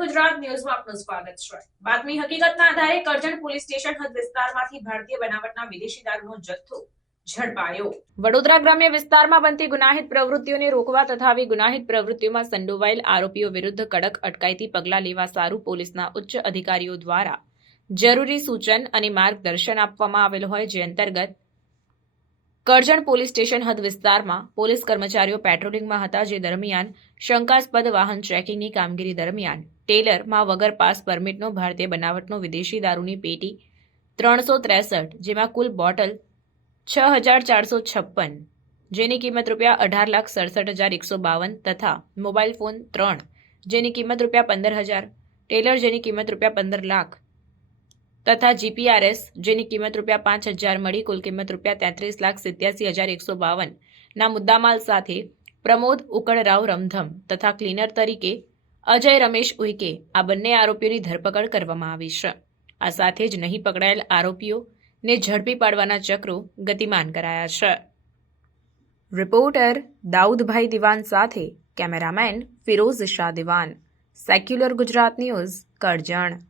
ગુજરાત ન્યૂઝમાં આપનું સ્વાગત છે. બાતમી હકીકતના આધારે કરજણ પોલીસ સ્ટેશન હદ વિસ્તારમાંથી ભારતીય બનાવટના વિદેશી દારૂનો જથ્થો વડોદરા ગ્રામ્ય વિસ્તારમાં બનતી ગુનાહિત પ્રવૃત્તિઓને રોકવા તથા આવી ગુનાહિત પ્રવૃત્તિઓમાં સંડોવાયેલ આરોપીઓ વિરુદ્ધ કડક અટકાયતી પગલાં લેવા સારું પોલીસના ઉચ્ચ અધિકારીઓ દ્વારા જરૂરી સૂચન અને માર્ગદર્શન આપવામાં આવેલ હોય જે અંતર્ગત કરજણ પોલીસ સ્ટેશન હદ વિસ્તારમાં પોલીસ કર્મચારીઓ પેટ્રોલિંગમાં હતા જે દરમિયાન શંકાસ્પદ વાહન ચેકિંગની કામગીરી દરમિયાન ટેલરમાં વગર પાસ પરમિટનો ભારતીય બનાવટનો વિદેશી દારૂની પેટી ત્રણસો ત્રેસઠ, જેમાં કુલ બોટલ છ હજાર ચારસો છપ્પન, જેની કિંમત રૂપિયા અઢાર લાખ સડસઠ હજાર એકસો બાવન તથા મોબાઈલ ફોન ત્રણ, જેની કિંમત રૂપિયા પંદર હજાર, ટેલર જેની કિંમત રૂપિયા પંદર લાખ તથા જીપીઆરએસ, જેની કિંમત રૂપિયા પાંચ હજાર મળી, કુલ કિંમત રૂપિયા તેત્રીસ લાખ સિત્યાસી હજાર એકસો બાવન. ના મુદ્દામાલ સાથે પ્રમોદ ઉકળરાવ રમધમ તથા ક્લીનર તરીકે અજય રમેશ ઉઈકે આ બંને આરોપીઓની ધરપકડ કરવામાં આવી છે. આ સાથે જ નહીં પકડાયેલ આરોપીઓને ઝડપી પાડવાના ચક્રો ગતિમાન કરાયા છે. રિપોર્ટર દાઉદભાઈ દિવાન સાથે cameraman Firoz Shah Diwan. Secular Gujarat news Karjan.